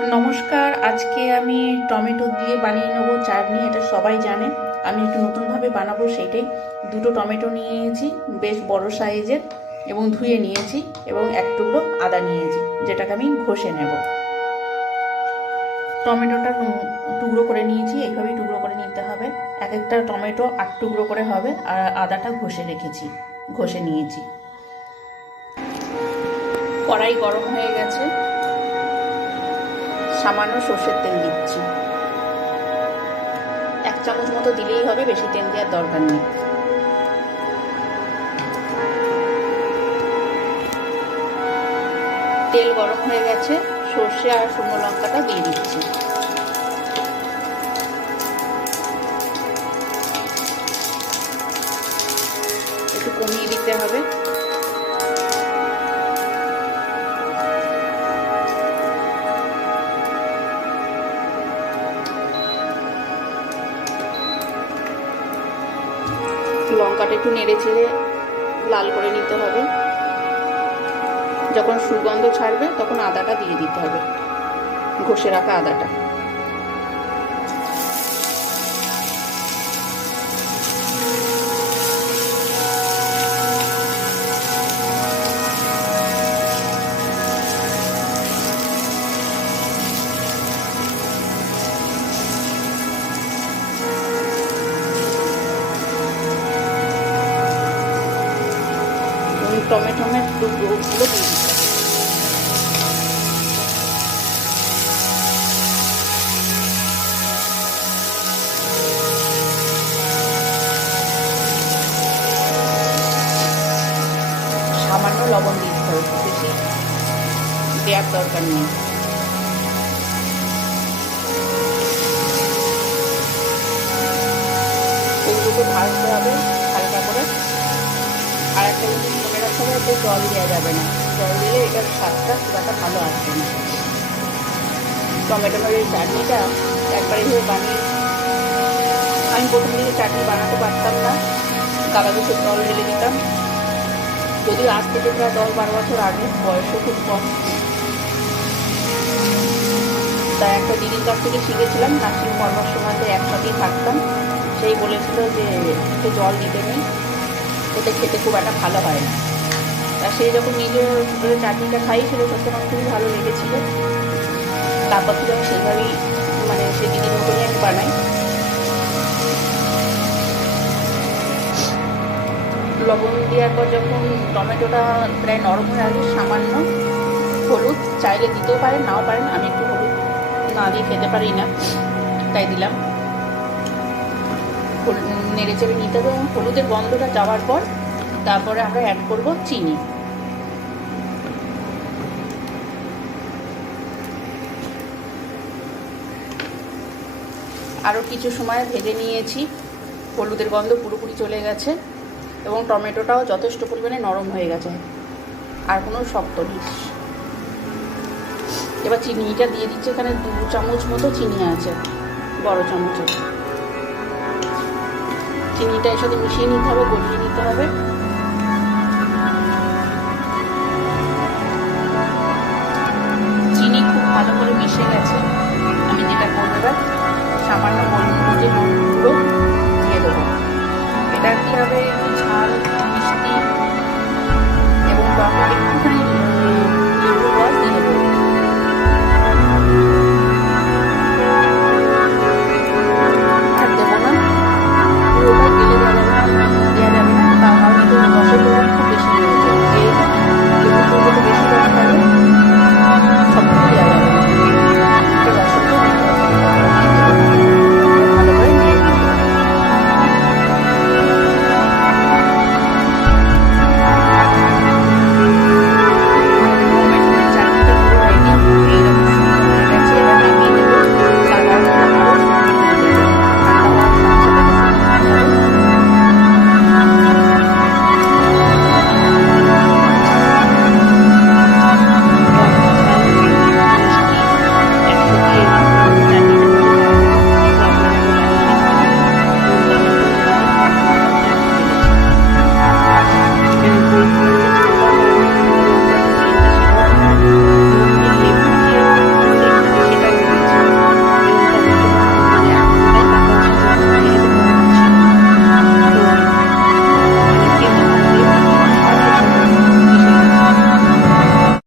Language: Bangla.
নমস্কার, আজকে আমি টমেটো দিয়ে বানিয়ে নেব চাটনি। এটা সবাই জানে, আমি একটু নতুনভাবে বানাবো সেইটাই। দুটো টমেটো নিয়েছি বেশ বড় সাইজের এবং ধুয়ে নিয়েছি, এবং এক টুকরো আদা নিয়েছি যেটাকে আমি ঘষে নেব। টমেটোটা টুকরো করে নিয়েছি, এইভাবেই টুকরো করে নিতে হবে। এক একটা টমেটো 8 টুকরো করে হবে, আর আদাটা ঘষে নিয়েছি। কড়াই গরম হয়ে গেছে, সামান্য সর্ষের তেল দিচ্ছি। 1 চামচ মতো দিলেই হবে, বেশি তেল দেওয়ার দরকার নেই। তেল গরম হয়ে গেছে, সর্ষে আর শুকনো লঙ্কাটা দিয়ে দিচ্ছি। একটু কমিয়ে দিতে হবে। লঙ্কাটা একটু নেড়ে চেড়ে লাল করে নিতে হবে। যখন সুগন্ধ ছাড়বে তখন আদাটা দিয়ে দিতে হবে, ঘষে রাখা আদাটা। টমেটোমের টুকরোগুলো দিয়ে দিতে হবে। সামান্য লবণ দিতে হবে, বেশি দেওয়ার দরকার নেই। ওগুলোকে ভাজতে হবে হালকা করে। আর একটা জিনিস মনে রাখতে হবে, এতে জল দেওয়া যাবে না। জল দিলে এটার স্বাদটা খুব একটা ভালো আসবে না। টমেটোর এই চাটনিটা একবারে ধরে বানিয়ে, আমি প্রথম দিকে চাটনি বানাতে পারতাম না, গালা দুটো জল ঢেলে দিতাম। যদিও আজ থেকে প্রায় 10-12 বছর আগে, বয়সও খুব কম। তাই একটা দিদির কাছ থেকে শিখেছিলাম, নার্সিং পরামর্শ মধ্যে একসাথেই থাকতাম। সেই বলেছিল যে একটু জল দিতে নেই, এতে খেতে খুব একটা ভালো হয় না। তা সেই যখন নিজের চাটনিটা খাইয়েছিল, সত্যি আমার খুবই ভালো লেগেছিল। তারপর থেকে আমি সেইভাবেই, মানে সেই দিদির মতনই আমি বানাই। লবণ দেওয়ার পর যখন টমেটোটা প্রায় নরম হয়ে আসবে, সামান্য হলুদ, চাইলে দিতেও পারেন নাও পারেন, আমি একটু হলুদ না দিয়ে খেতে পারি না, তাই দিলাম। নেড়ে চেড়ে নিতে হবে, এবং হলুদের গন্ধটা যাওয়ার পর তারপরে আমরা অ্যাড করব চিনি। আরও কিছু সময় ভেজে নিয়েছি, হলুদের গন্ধ পুরোপুরি চলে গেছে এবং টমেটোটাও যথেষ্ট পরিমাণে নরম হয়ে গেছে, আর কোনো শক্ত নেই। এবার চিনিটা দিয়ে দিচ্ছি, এখানে 2 চামচ মতো চিনি আছে, বড় চামচের। চিনিটা এর সাথে মিশিয়ে নিতে হবে, গলিয়ে নিতে হবে। চিনি খুব ভালো করে মিশে গেছে। আমি যেটা করবো, এবার সামান্য গোলমরিচের গুঁড়ো